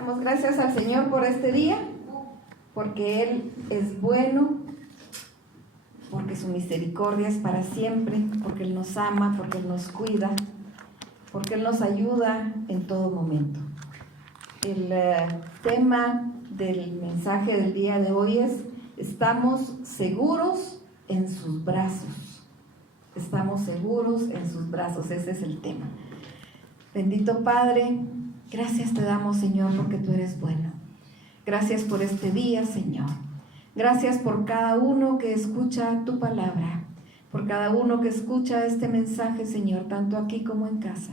Damos gracias al Señor por este día, porque Él es bueno, porque su misericordia es para siempre, porque Él nos ama, porque Él nos cuida, porque Él nos ayuda en todo momento. El tema del mensaje del día de hoy es: estamos seguros en sus brazos. Estamos seguros en sus brazos, ese es el tema. Bendito Padre, gracias te damos, Señor, porque tú eres bueno. Gracias por este día, Señor. Gracias por cada uno que escucha tu palabra, por cada uno que escucha este mensaje, Señor, tanto aquí como en casa.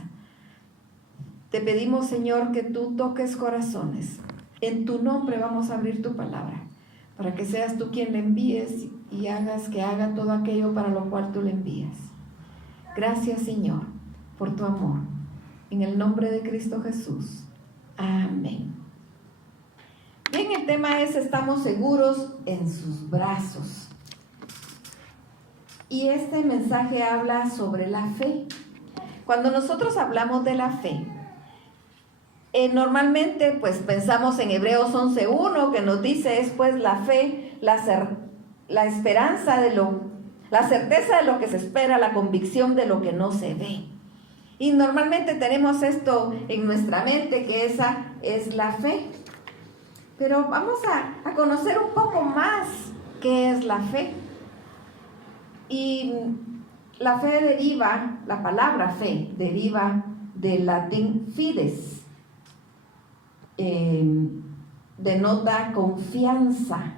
Te pedimos, Señor, que tú toques corazones. En tu nombre vamos a abrir tu palabra, para que seas tú quien le envíes y hagas que haga todo aquello para lo cual tú le envías. Gracias, Señor, por tu amor. En el nombre de Cristo Jesús. Amén. Bien, el tema es: estamos seguros en sus brazos. Y este mensaje habla sobre la fe. Cuando nosotros hablamos de la fe, normalmente pues pensamos en Hebreos 11:1, que nos dice: es pues la fe, la esperanza la certeza de lo que se espera, la convicción de lo que no se ve. Y normalmente tenemos esto en nuestra mente, que esa es la fe. Pero vamos a conocer un poco más qué es la fe. Y la fe la palabra fe deriva del latín fides. Denota confianza.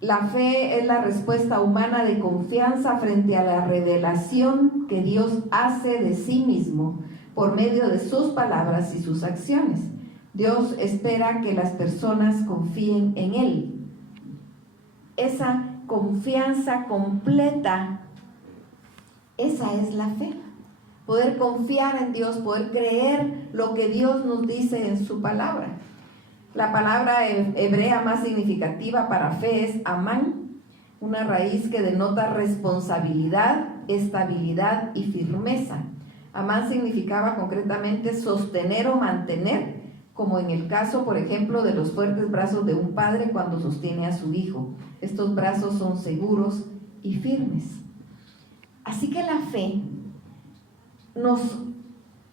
La fe es la respuesta humana de confianza frente a la revelación que Dios hace de sí mismo por medio de sus palabras y sus acciones. Dios espera que las personas confíen en Él. Esa confianza completa, esa es la fe. Poder confiar en Dios, poder creer lo que Dios nos dice en su palabra. La palabra hebrea más significativa para fe es amán, una raíz que denota responsabilidad, estabilidad y firmeza. Amán significaba concretamente sostener o mantener, como en el caso, por ejemplo, de los fuertes brazos de un padre cuando sostiene a su hijo. Estos brazos son seguros y firmes. Así que la fe nos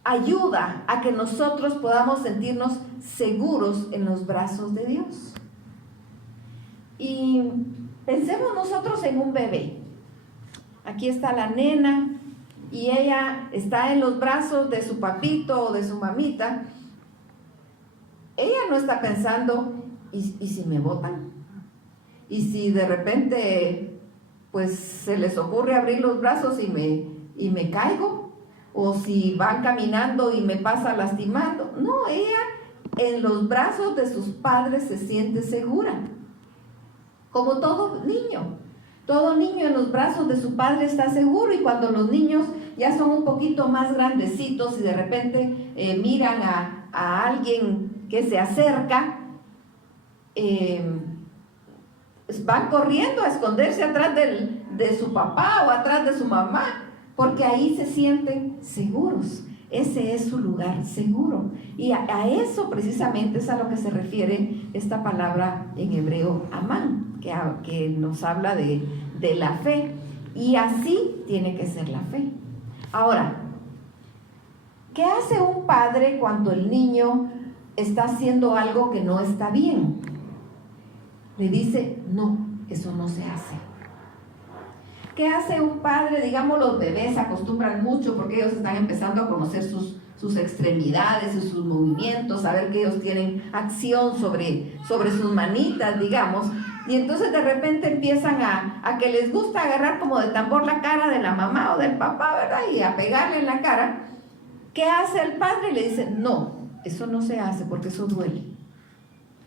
ayuda a que nosotros podamos sentirnos seguros en los brazos de Dios. Y pensemos nosotros en un bebé. Aquí está la nena y ella está en los brazos de su papito o de su mamita. Ella no está pensando: ¿y si me botan? ¿Y si de repente pues se les ocurre abrir los brazos y me caigo? ¿O si van caminando y me pasa lastimando? No, ella en los brazos de sus padres se siente segura. Como todo niño en los brazos de su padre está seguro. Y cuando los niños ya son un poquito más grandecitos y de repente miran a alguien que se acerca, van corriendo a esconderse atrás de su papá o atrás de su mamá, porque ahí se sienten seguros. Ese es su lugar seguro. Y a eso precisamente es a lo que se refiere esta palabra en hebreo amán, que nos habla de la fe. Y así tiene que ser la fe. Ahora, ¿qué hace un padre cuando el niño está haciendo algo que no está bien? Le dice: no, eso no se hace. ¿Qué hace un padre? Digamos, los bebés se acostumbran mucho porque ellos están empezando a conocer sus extremidades y sus movimientos, a ver que ellos tienen acción sobre sus manitas, digamos. Y entonces de repente empiezan a que les gusta agarrar como de tambor la cara de la mamá o del papá, ¿verdad? Y a pegarle en la cara. ¿Qué hace el padre? Le dice: no, eso no se hace porque eso duele.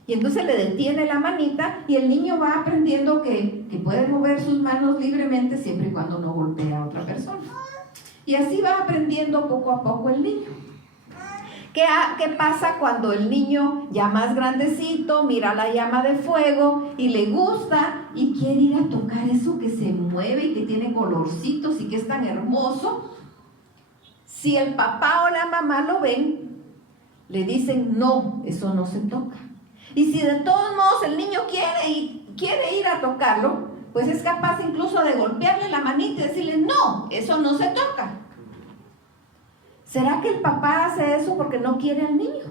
Y entonces le detiene la manita y el niño va aprendiendo que puede mover sus manos libremente siempre y cuando no golpee a otra persona. Y así va aprendiendo poco a poco el niño. ¿Qué pasa cuando el niño ya más grandecito mira la llama de fuego y le gusta y quiere ir a tocar eso que se mueve y que tiene colorcitos y que es tan hermoso? Si el papá o la mamá lo ven, le dicen, no, eso no se toca. Y si de todos modos el niño quiere ir a tocarlo, pues es capaz incluso de golpearle la manita y decirle, no, eso no se toca. ¿Será que el papá hace eso porque no quiere al niño?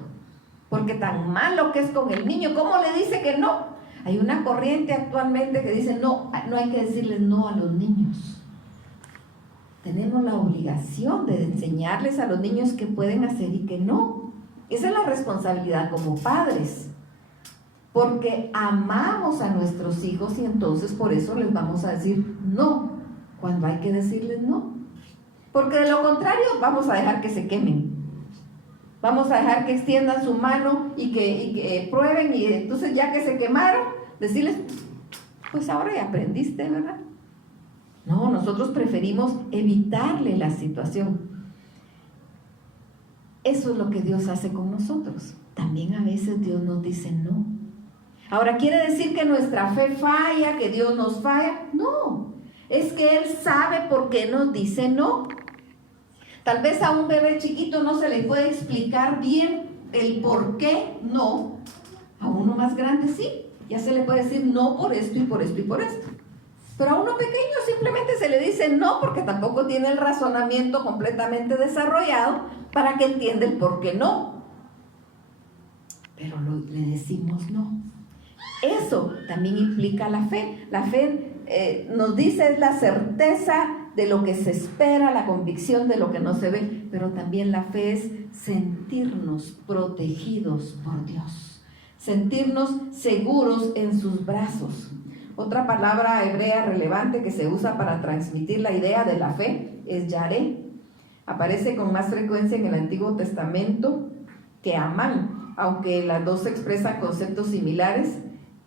Porque tan malo que es con el niño, ¿cómo le dice que no? Hay una corriente actualmente que dice, no hay que decirles no a los niños. Tenemos la obligación de enseñarles a los niños qué pueden hacer y qué no. Esa es la responsabilidad como padres. Porque amamos a nuestros hijos y entonces por eso les vamos a decir no, cuando hay que decirles no. Porque de lo contrario vamos a dejar que se quemen. Vamos a dejar que extiendan su mano y que prueben, y entonces ya que se quemaron, decirles, pues ahora ya aprendiste, ¿verdad? No, nosotros preferimos evitarle la situación. Eso es lo que Dios hace con nosotros. También a veces Dios nos dice no. Ahora, ¿quiere decir que nuestra fe falla, que Dios nos falla? No, es que Él sabe por qué nos dice no. Tal vez a un bebé chiquito no se le puede explicar bien el por qué no. A uno más grande sí, ya se le puede decir no por esto y por esto y por esto. Pero a uno pequeño simplemente se le dice no porque tampoco tiene el razonamiento completamente desarrollado para que entienda el por qué no. Pero le decimos no. Eso también implica la fe. La fe nos dice es la certeza de lo que se espera, la convicción de lo que no se ve, pero también la fe es sentirnos protegidos por Dios, sentirnos seguros en sus brazos. Otra palabra hebrea relevante que se usa para transmitir la idea de la fe es yaré. Aparece con más frecuencia en el Antiguo Testamento que amán, aunque las dos expresan conceptos similares.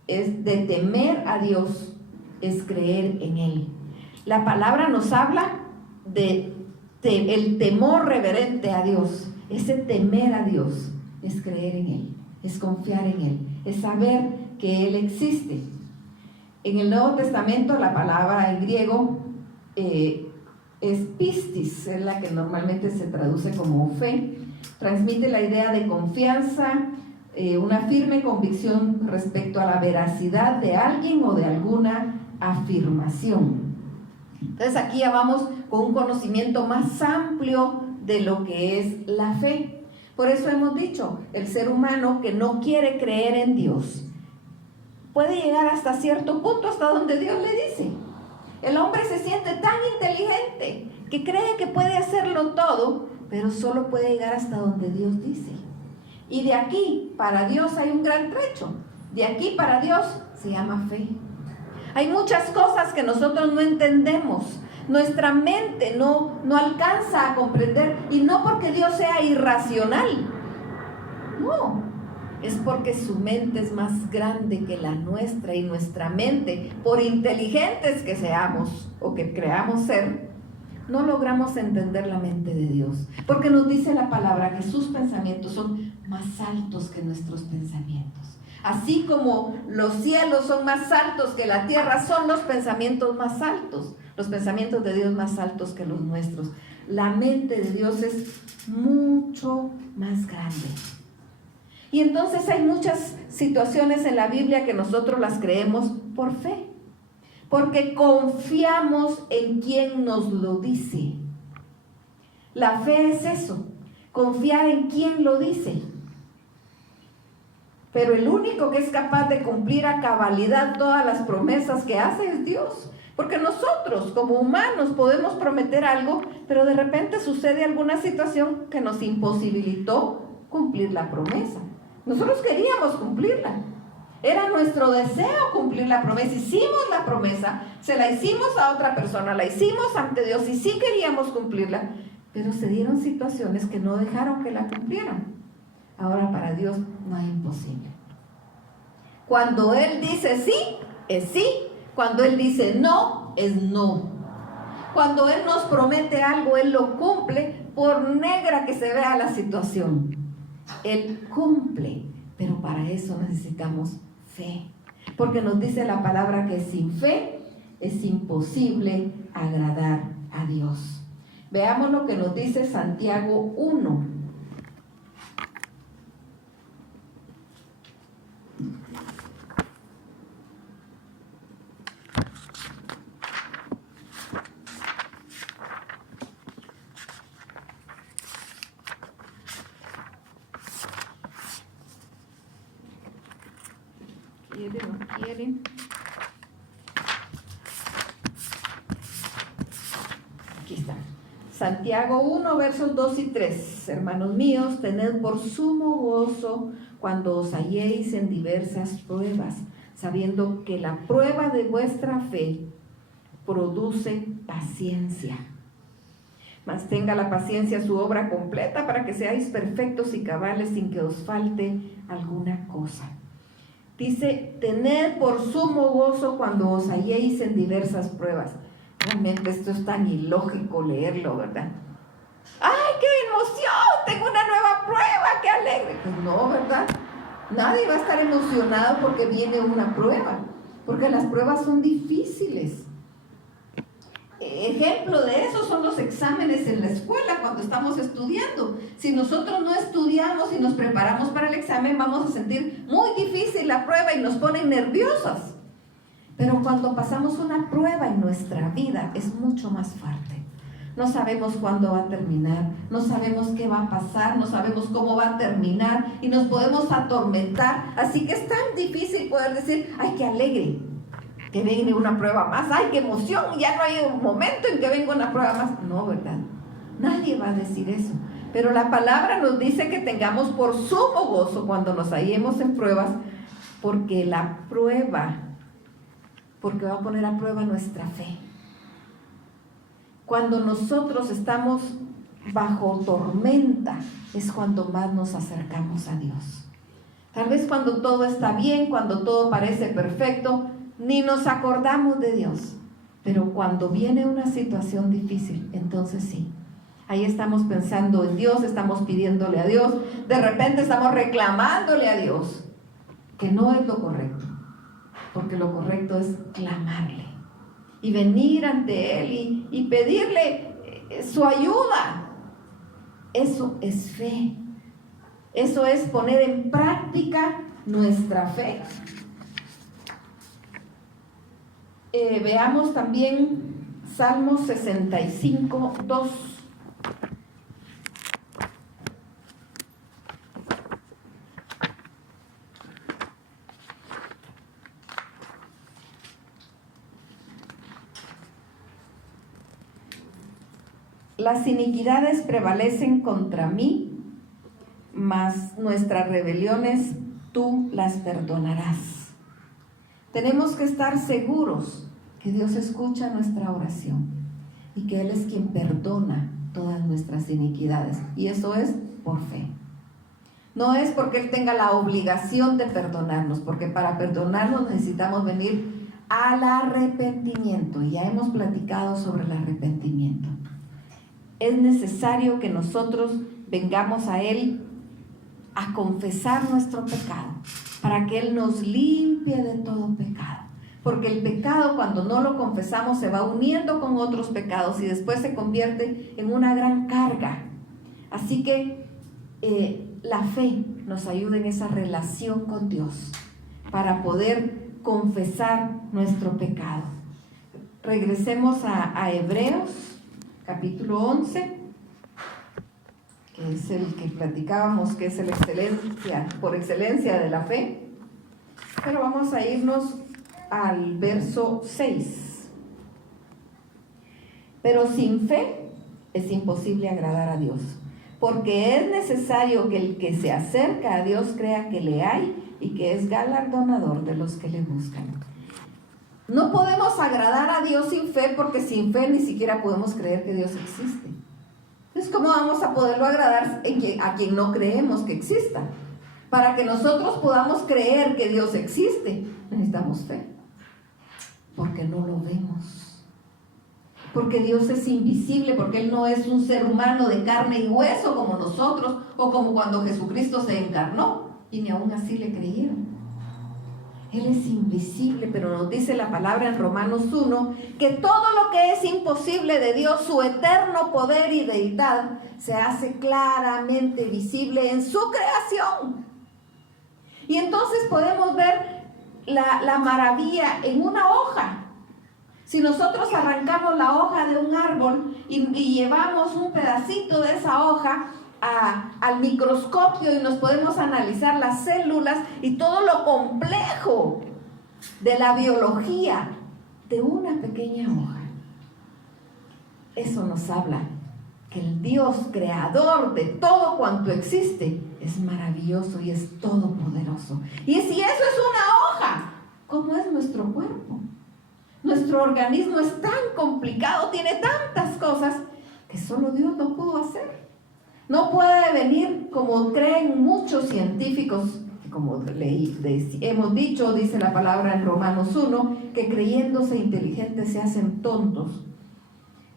Es de temer a Dios, es creer en Él. La palabra nos habla de el temor reverente a Dios. Ese temer a Dios es creer en Él, es confiar en Él, es saber que Él existe. En el Nuevo Testamento la palabra en griego es pistis, es la que normalmente se traduce como fe. Transmite la idea de confianza, una firme convicción respecto a la veracidad de alguien o de alguna afirmación. Entonces aquí ya vamos con un conocimiento más amplio de lo que es la fe. Por eso hemos dicho, el ser humano que no quiere creer en Dios puede llegar hasta cierto punto, hasta donde Dios le dice. El hombre se siente tan inteligente que cree que puede hacerlo todo, pero solo puede llegar hasta donde Dios dice. Y de aquí para Dios hay un gran trecho. De aquí para Dios se llama fe. Hay muchas cosas que nosotros no entendemos. Nuestra mente no alcanza a comprender, y no porque Dios sea irracional. No, es porque su mente es más grande que la nuestra, y nuestra mente, por inteligentes que seamos o que creamos ser, no logramos entender la mente de Dios, porque nos dice la palabra que sus pensamientos son más altos que nuestros pensamientos. Así como los cielos son más altos que la tierra, son los pensamientos más altos, los pensamientos de Dios más altos que los nuestros. La mente de Dios es mucho más grande. Y entonces hay muchas situaciones en la Biblia que nosotros las creemos por fe, porque confiamos en quien nos lo dice. La fe es eso, confiar en quien lo dice. Pero el único que es capaz de cumplir a cabalidad todas las promesas que hace es Dios. Porque nosotros como humanos podemos prometer algo, pero de repente sucede alguna situación que nos imposibilitó cumplir la promesa. Nosotros queríamos cumplirla. Era nuestro deseo cumplir la promesa. Hicimos la promesa, se la hicimos a otra persona, la hicimos ante Dios y sí queríamos cumplirla, pero se dieron situaciones que no dejaron que la cumplieran. Ahora para Dios no hay imposible. Cuando Él dice sí, es sí. Cuando Él dice no, es no. Cuando Él nos promete algo, Él lo cumple, por negra que se vea la situación. Él cumple, pero para eso necesitamos fe. Porque nos dice la palabra que sin fe es imposible agradar a Dios. Veamos lo que nos dice Santiago 1. ¿Quiere o no quiere? Aquí está. Santiago 1, versos 2 y 3. Hermanos míos, tened por sumo gozo cuando os halléis en diversas pruebas, sabiendo que la prueba de vuestra fe produce paciencia. Mas tenga la paciencia su obra completa para que seáis perfectos y cabales sin que os falte alguna cosa. Dice, tened por sumo gozo cuando os halléis en diversas pruebas. Realmente esto es tan ilógico leerlo, ¿verdad? ¡Ay, qué emoción! Tengo una nueva prueba, qué alegre. Pues no, ¿verdad? Nadie va a estar emocionado porque viene una prueba, porque las pruebas son difíciles. Ejemplo de eso son los exámenes en la escuela cuando estamos estudiando. Si nosotros no estudiamos y nos preparamos para el examen, vamos a sentir muy difícil la prueba y nos ponen nerviosas. Pero cuando pasamos una prueba en nuestra vida es mucho más fuerte. No sabemos cuándo va a terminar, no sabemos qué va a pasar, no sabemos cómo va a terminar y nos podemos atormentar. Así que es tan difícil poder decir, ¡ay, qué alegre! Que viene una prueba más, ¡ay, qué emoción! Ya no hay un momento en que venga una prueba más. No, ¿verdad? Nadie va a decir eso. Pero la palabra nos dice que tengamos por sumo gozo cuando nos hallemos en pruebas, porque va a poner a prueba nuestra fe. Cuando nosotros estamos bajo tormenta, es cuando más nos acercamos a Dios. Tal vez cuando todo está bien, cuando todo parece perfecto, ni nos acordamos de Dios. Pero cuando viene una situación difícil, entonces sí. Ahí estamos pensando en Dios, estamos pidiéndole a Dios, de repente estamos reclamándole a Dios, que no es lo correcto, porque lo correcto es clamarle y venir ante Él y pedirle su ayuda. Eso es fe. Eso es poner en práctica nuestra fe. Veamos también Salmo 65, 2. Las iniquidades prevalecen contra mí, mas nuestras rebeliones tú las perdonarás. Tenemos que estar seguros que Dios escucha nuestra oración y que Él es quien perdona todas nuestras iniquidades. Y eso es por fe. No es porque Él tenga la obligación de perdonarnos, porque para perdonarnos necesitamos venir al arrepentimiento. Y ya hemos platicado sobre el arrepentimiento. Es necesario que nosotros vengamos a Él a confesar nuestro pecado, para que Él nos limpie de todo pecado. Porque el pecado, cuando no lo confesamos, se va uniendo con otros pecados y después se convierte en una gran carga. Así que la fe nos ayuda en esa relación con Dios para poder confesar nuestro pecado. Regresemos a Hebreos capítulo 11, que es el que platicábamos, que es la excelencia, por excelencia de la fe. Pero vamos a irnos al verso 6. Pero sin fe es imposible agradar a Dios, porque es necesario que el que se acerca a Dios crea que le hay y que es galardonador de los que le buscan. No podemos agradar a Dios sin fe, porque sin fe ni siquiera podemos creer que Dios existe. Entonces, ¿cómo vamos a poderlo agradar a quien no creemos que exista? Para que nosotros podamos creer que Dios existe, necesitamos fe, porque no lo vemos. Porque Dios es invisible, porque Él no es un ser humano de carne y hueso como nosotros, o como cuando Jesucristo se encarnó, y ni aún así le creyeron. Él es invisible, pero nos dice la palabra en Romanos 1, que todo lo que es imposible de Dios, su eterno poder y deidad, se hace claramente visible en su creación. Y entonces podemos ver la maravilla en una hoja. Si nosotros arrancamos la hoja de un árbol y llevamos un pedacito de esa hoja al microscopio y nos podemos analizar las células y todo lo complejo de la biología de una pequeña hoja, eso nos habla que el Dios creador de todo cuanto existe es maravilloso y es todopoderoso. Y si eso es una hoja, ¿cómo es nuestro cuerpo? Nuestro organismo es tan complicado, tiene tantas cosas que solo Dios lo pudo hacer. No puede venir como creen muchos científicos, que como hemos dicho, dice la palabra en Romanos 1, que creyéndose inteligentes se hacen tontos.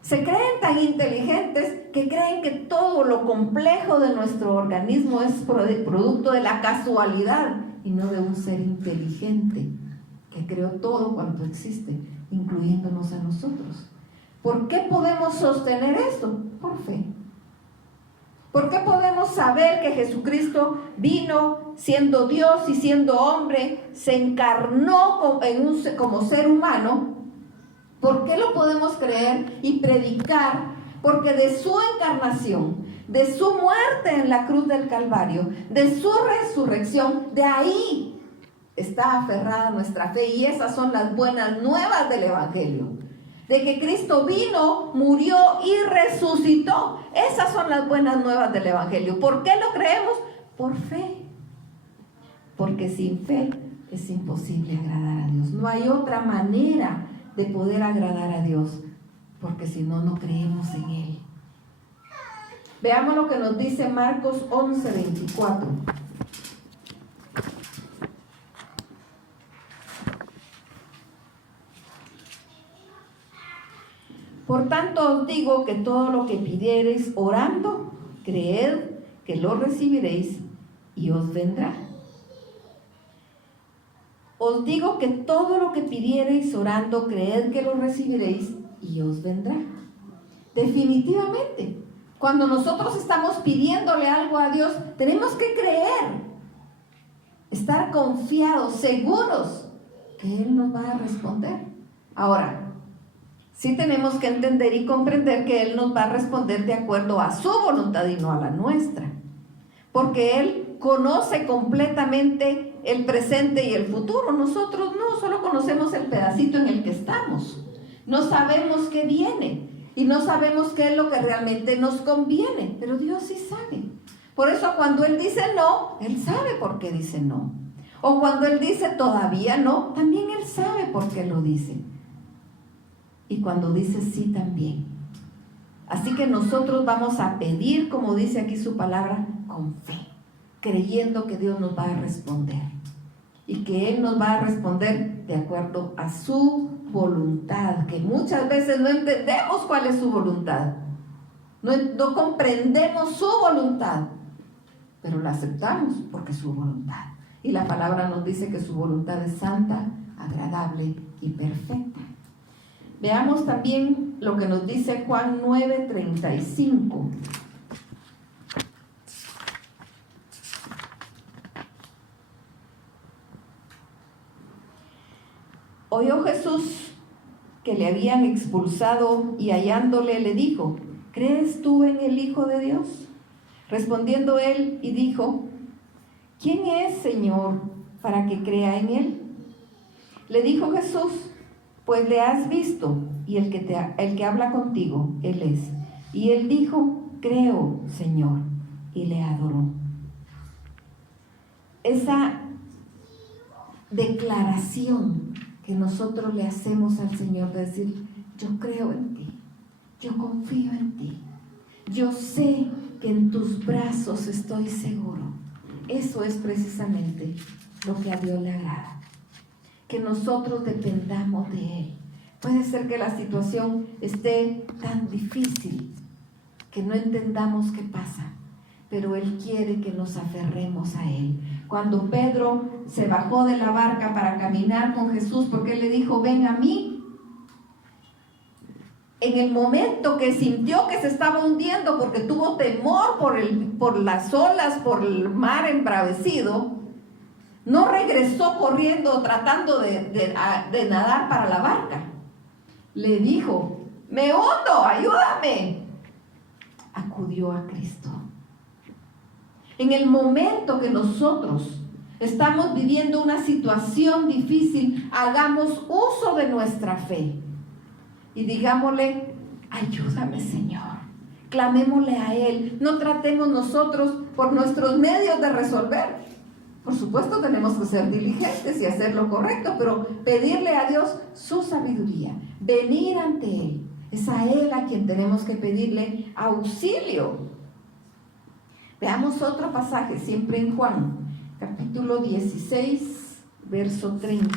Se creen tan inteligentes que creen que todo lo complejo de nuestro organismo es producto de la casualidad y no de un ser inteligente que creó todo cuanto existe, incluyéndonos a nosotros. ¿Por qué podemos sostener esto? Por fe. ¿Por qué podemos saber que Jesucristo vino siendo Dios y siendo hombre, se encarnó como ser humano? ¿Por qué lo podemos creer y predicar? Porque de su encarnación, de su muerte en la cruz del Calvario, de su resurrección, de ahí está aferrada nuestra fe, y esas son las buenas nuevas del Evangelio. De que Cristo vino, murió y resucitó. Esas son las buenas nuevas del Evangelio. ¿Por qué lo creemos? Por fe. Porque sin fe es imposible agradar a Dios. No hay otra manera de poder agradar a Dios, porque si no, no creemos en Él. Veamos lo que nos dice Marcos 11:24. Por tanto os digo que todo lo que pidiereis orando, creed que lo recibiréis y os vendrá. Os digo que todo lo que pidiereis orando, creed que lo recibiréis y os vendrá. Definitivamente, cuando nosotros estamos pidiéndole algo a Dios, tenemos que creer, estar confiados, seguros que Él nos va a responder. Ahora, sí tenemos que entender y comprender que Él nos va a responder de acuerdo a su voluntad y no a la nuestra. Porque Él conoce completamente el presente y el futuro. Nosotros no, solo conocemos el pedacito en el que estamos. No sabemos qué viene y no sabemos qué es lo que realmente nos conviene, pero Dios sí sabe. Por eso cuando Él dice no, Él sabe por qué dice no. O cuando Él dice todavía no, también Él sabe por qué lo dice. Y cuando dice sí también. Así que nosotros vamos a pedir, como dice aquí su palabra, con fe, creyendo que Dios nos va a responder. Y que Él nos va a responder de acuerdo a su voluntad, que muchas veces no entendemos cuál es su voluntad. No comprendemos su voluntad, pero la aceptamos porque es su voluntad. Y la palabra nos dice que su voluntad es santa, agradable y perfecta. Veamos también lo que nos dice Juan 9:35. Oyó Jesús que le habían expulsado y hallándole le dijo: ¿crees tú en el Hijo de Dios? Respondiendo él y dijo: ¿quién es, Señor, para que crea en él? Le dijo Jesús: pues le has visto, y el que habla contigo, él es. Y él dijo: creo, Señor, y le adoró. Esa declaración que nosotros le hacemos al Señor de decir: yo creo en ti, yo confío en ti, yo sé que en tus brazos estoy seguro. Eso es precisamente lo que a Dios le agrada, que nosotros dependamos de Él. Puede ser que la situación esté tan difícil que no entendamos qué pasa, pero Él quiere que nos aferremos a Él. Cuando Pedro se bajó de la barca para caminar con Jesús, porque Él le dijo: ven a mí, en el momento que sintió que se estaba hundiendo, porque tuvo temor por las olas, por el mar embravecido, No regresó corriendo tratando de nadar para la barca. Le dijo: me hundo, ayúdame. Acudió a Cristo. En el momento que nosotros estamos viviendo una situación difícil, hagamos uso de nuestra fe y digámosle: ayúdame, Señor. Clamémosle a Él. No tratemos nosotros por nuestros medios de resolver. Por supuesto tenemos que ser diligentes y hacer lo correcto, pero pedirle a Dios su sabiduría, venir ante Él. Es a Él a quien tenemos que pedirle auxilio. Veamos otro pasaje, siempre en Juan, capítulo 16, verso 30.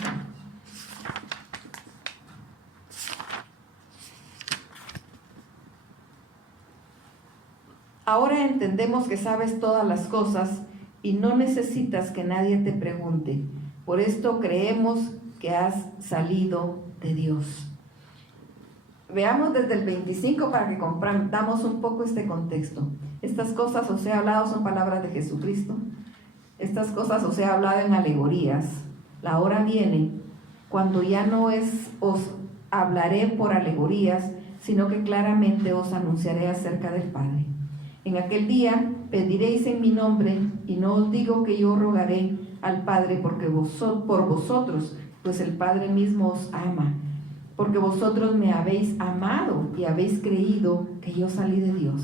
Ahora entendemos que sabes todas las cosas y no necesitas que nadie te pregunte. Por esto creemos que has salido de Dios. Veamos desde el 25 para que comprendamos un poco este contexto. Estas cosas os he hablado son palabras de Jesucristo. Estas cosas os he hablado en alegorías. La hora viene cuando ya no os hablaré por alegorías, sino que claramente os anunciaré acerca del Padre. En aquel día pediréis en mi nombre, y no os digo que yo rogaré al Padre por vosotros, pues el Padre mismo os ama, porque vosotros me habéis amado y habéis creído que yo salí de Dios.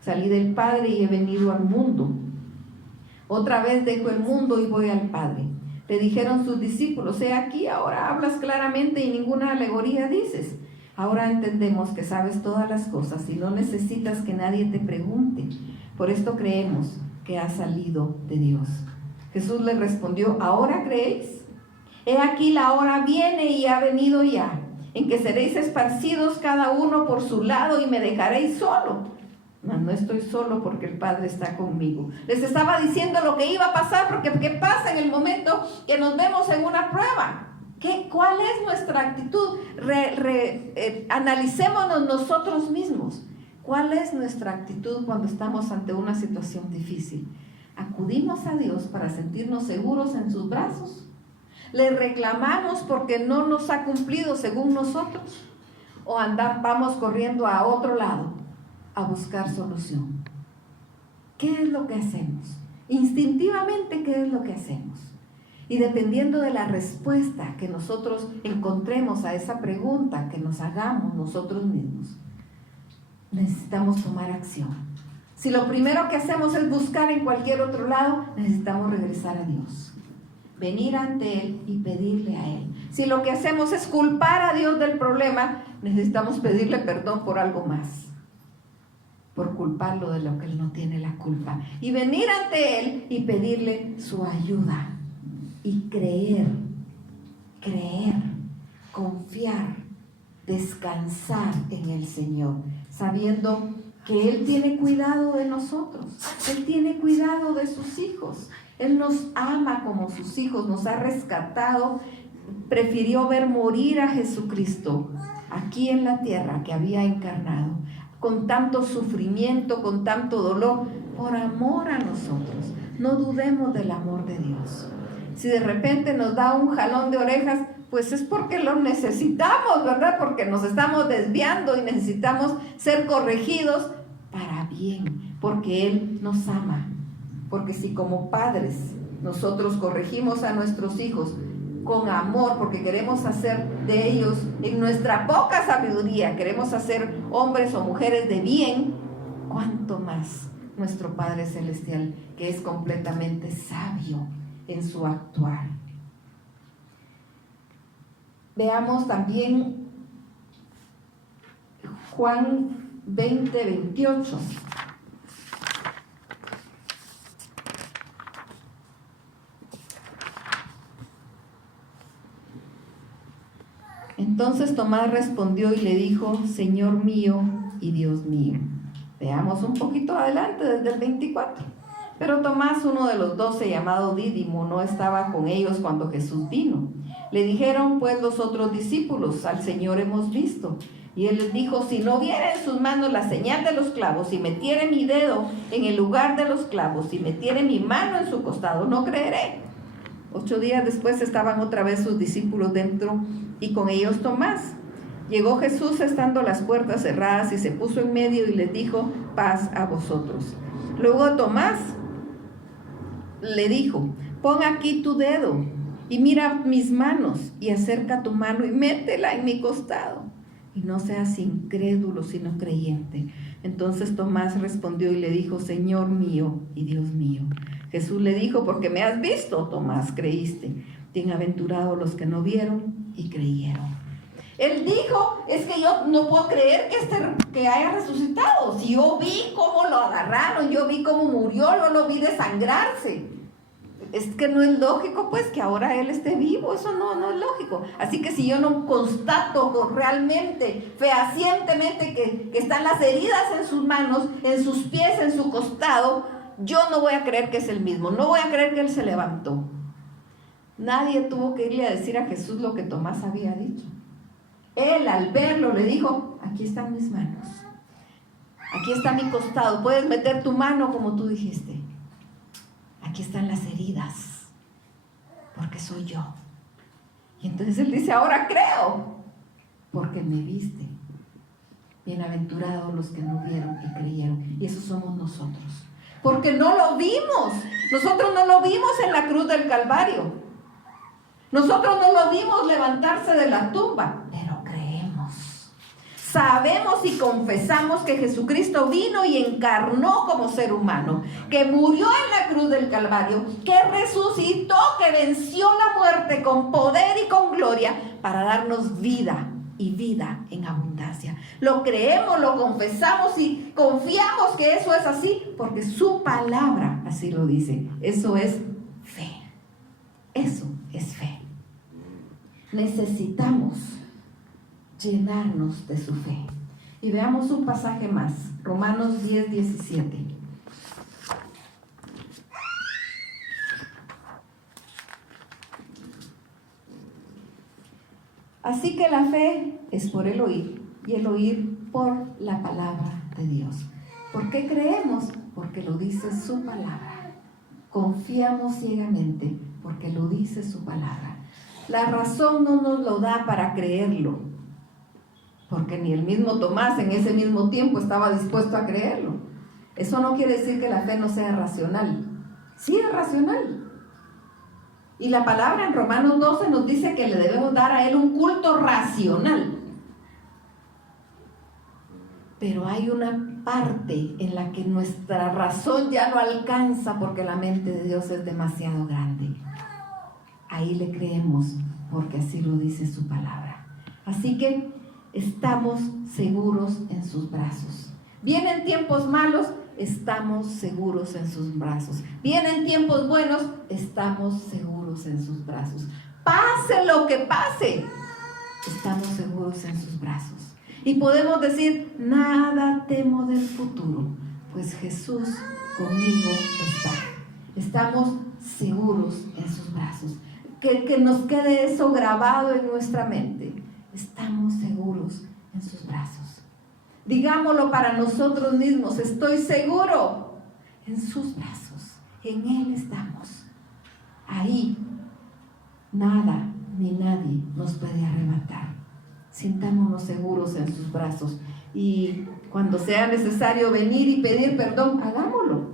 Salí del Padre y he venido al mundo. Otra vez dejo el mundo y voy al Padre. Le dijeron sus discípulos: he aquí, ahora hablas claramente y ninguna alegoría dices. Ahora entendemos que sabes todas las cosas y no necesitas que nadie te pregunte. Por esto creemos que has salido de Dios. Jesús le respondió: ¿ahora creéis? He aquí, la hora viene y ha venido ya, en que seréis esparcidos cada uno por su lado y me dejaréis solo. Mas no estoy solo, porque el Padre está conmigo. Les estaba diciendo lo que iba a pasar, porque ¿qué pasa en el momento que nos vemos en una prueba? ¿Cuál es nuestra actitud? Analicémonos nosotros mismos. ¿Cuál es nuestra actitud cuando estamos ante una situación difícil? ¿Acudimos a Dios para sentirnos seguros en sus brazos? ¿Le reclamamos porque no nos ha cumplido según nosotros? ¿O vamos corriendo a otro lado a buscar solución? ¿Qué es lo que hacemos? Instintivamente, ¿qué es lo que hacemos? Y dependiendo de la respuesta que nosotros encontremos a esa pregunta que nos hagamos nosotros mismos, necesitamos tomar acción. Si lo primero que hacemos es buscar en cualquier otro lado, necesitamos regresar a Dios, venir ante Él y pedirle a Él. Si lo que hacemos es culpar a Dios del problema, necesitamos pedirle perdón por algo más, por culparlo de lo que Él no tiene la culpa, y venir ante Él y pedirle su ayuda. Y creer, confiar, descansar en el Señor, sabiendo que Él tiene cuidado de nosotros, Él tiene cuidado de sus hijos, Él nos ama como sus hijos, nos ha rescatado, prefirió ver morir a Jesucristo aquí en la tierra que había encarnado, con tanto sufrimiento, con tanto dolor, por amor a nosotros. No dudemos del amor de Dios. Si de repente nos da un jalón de orejas, pues es porque lo necesitamos, ¿verdad? Porque nos estamos desviando y necesitamos ser corregidos para bien, porque Él nos ama. Porque si como padres nosotros corregimos a nuestros hijos con amor, porque queremos hacer de ellos, en nuestra poca sabiduría, queremos hacer hombres o mujeres de bien, ¿cuánto más nuestro Padre Celestial, que es completamente sabio en su actuar? Veamos también Juan 20:28. Entonces Tomás respondió y le dijo: Señor mío y Dios mío. Veamos un poquito adelante desde el 24. Pero Tomás, uno de los 12, llamado Dídimo, no estaba con ellos cuando Jesús vino. Le dijeron pues los otros discípulos: al Señor hemos visto. Y él les dijo: si no viera en sus manos la señal de los clavos, si metiere mi dedo en el lugar de los clavos, si metiere mi mano en su costado, no creeré. 8 días después estaban otra vez sus discípulos dentro y con ellos Tomás. Llegó Jesús estando las puertas cerradas y se puso en medio y les dijo: paz a vosotros. Luego Tomás le dijo: pon aquí tu dedo y mira mis manos, y acerca tu mano y métela en mi costado, y no seas incrédulo sino creyente. Entonces Tomás respondió y le dijo: Señor mío y Dios mío. Jesús le dijo: porque me has visto, Tomás, creíste. Bienaventurados los que no vieron y creyeron. Él dijo: es que yo no puedo creer que haya resucitado. Si yo vi cómo lo agarraron, yo vi cómo murió, yo lo vi desangrarse. Es que no es lógico pues que ahora él esté vivo, eso no es lógico. Así que si yo no constato realmente, fehacientemente que están las heridas en sus manos, en sus pies, en su costado, yo no voy a creer que es el mismo, no voy a creer que él se levantó. Nadie tuvo que irle a decir a Jesús lo que Tomás había dicho. Él al verlo le dijo: aquí están mis manos, aquí está mi costado, puedes meter tu mano como tú dijiste. Aquí están las heridas, porque soy yo. Y entonces él dice: ahora creo, porque me viste. Bienaventurados los que no vieron y creyeron. Y esos somos nosotros, porque no lo vimos. Nosotros no lo vimos en la cruz del Calvario. Nosotros no lo vimos levantarse de la tumba, pero creemos. Sabemos y confesamos que Jesucristo vino y encarnó como ser humano, que murió en la cruz del Calvario, que resucitó, que venció la muerte con poder y con gloria para darnos vida y vida en abundancia. Lo creemos, lo confesamos y confiamos que eso es así, porque su palabra así lo dice. Eso es fe. Eso es fe. Necesitamos llenarnos de su fe. Y veamos un pasaje más, Romanos 10:17. Así que la fe es por el oír, y el oír por la palabra de Dios. ¿Por qué creemos? Porque lo dice su palabra. Confiamos ciegamente porque lo dice su palabra. La razón no nos lo da para creerlo, porque ni el mismo Tomás en ese mismo tiempo estaba dispuesto a creerlo. Eso no quiere decir que la fe no sea racional. Sí es racional. Y la palabra en Romanos 12 nos dice que le debemos dar a él un culto racional. Pero hay una parte en la que nuestra razón ya no alcanza, porque la mente de Dios es demasiado grande. Ahí le creemos porque así lo dice su palabra. Así que estamos seguros en sus brazos. Vienen tiempos malos, estamos seguros en sus brazos. Vienen tiempos buenos, estamos seguros en sus brazos. Pase lo que pase, estamos seguros en sus brazos. Y podemos decir: nada temo del futuro, pues Jesús conmigo está. Estamos seguros en sus brazos. Que nos quede eso grabado en nuestra mente. Estamos seguros en sus brazos. Digámoslo para nosotros mismos: estoy seguro en sus brazos. En Él estamos. Ahí nada ni nadie nos puede arrebatar. Sintámonos seguros en sus brazos. Y cuando sea necesario venir y pedir perdón, hagámoslo.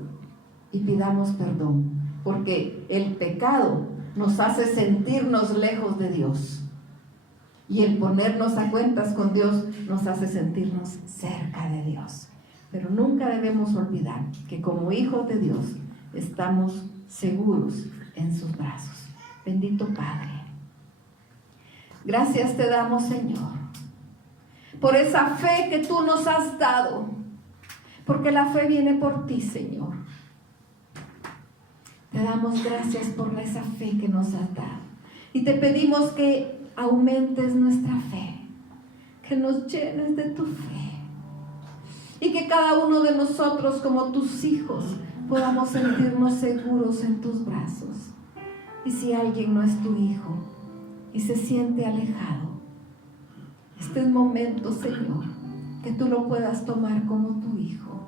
Y pidamos perdón. Porque el pecado nos hace sentirnos lejos de Dios. Y el ponernos a cuentas con Dios nos hace sentirnos cerca de Dios. Pero nunca debemos olvidar que como hijos de Dios estamos seguros en sus brazos. Bendito Padre. Gracias te damos, Señor, por esa fe que tú nos has dado. Porque la fe viene por ti, Señor. Te damos gracias por esa fe que nos has dado. Y te pedimos que aumentes nuestra fe, que nos llenes de tu fe. Y que cada uno de nosotros, como tus hijos, podamos sentirnos seguros en tus brazos. Y si alguien no es tu hijo y se siente alejado, este es el momento, Señor, que tú lo puedas tomar como tu hijo.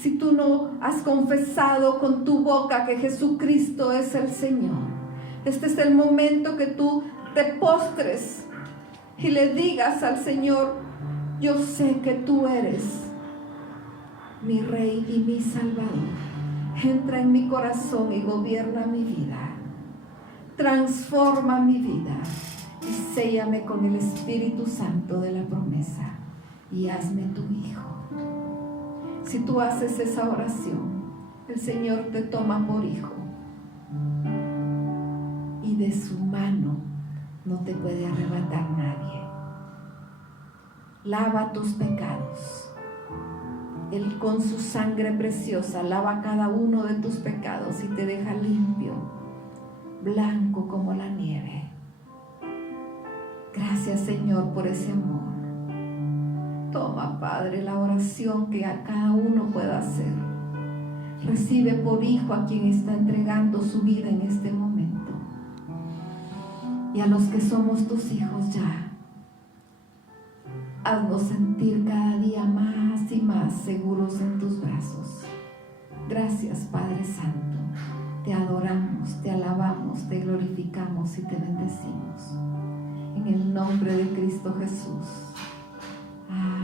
Si tú no has confesado con tu boca que Jesucristo es el Señor, este es el momento que tú te postres y le digas al Señor: yo sé que tú eres mi Rey y mi Salvador. Entra en mi corazón y gobierna mi vida. Transforma mi vida y séllame con el Espíritu Santo de la promesa y hazme tu hijo. Si tú haces esa oración, el Señor te toma por hijo y de su mano no te puede arrebatar nadie. Lava tus pecados. Él con su sangre preciosa lava cada uno de tus pecados y te deja limpio, blanco como la nieve. Gracias, Señor, por ese amor. Toma, Padre, la oración que a cada uno pueda hacer. Recibe por hijo a quien está entregando su vida en este momento. Y a los que somos tus hijos ya, haznos sentir cada día más y más seguros en tus brazos. Gracias, Padre Santo. Te adoramos, te alabamos, te glorificamos y te bendecimos. En el nombre de Cristo Jesús. Amén.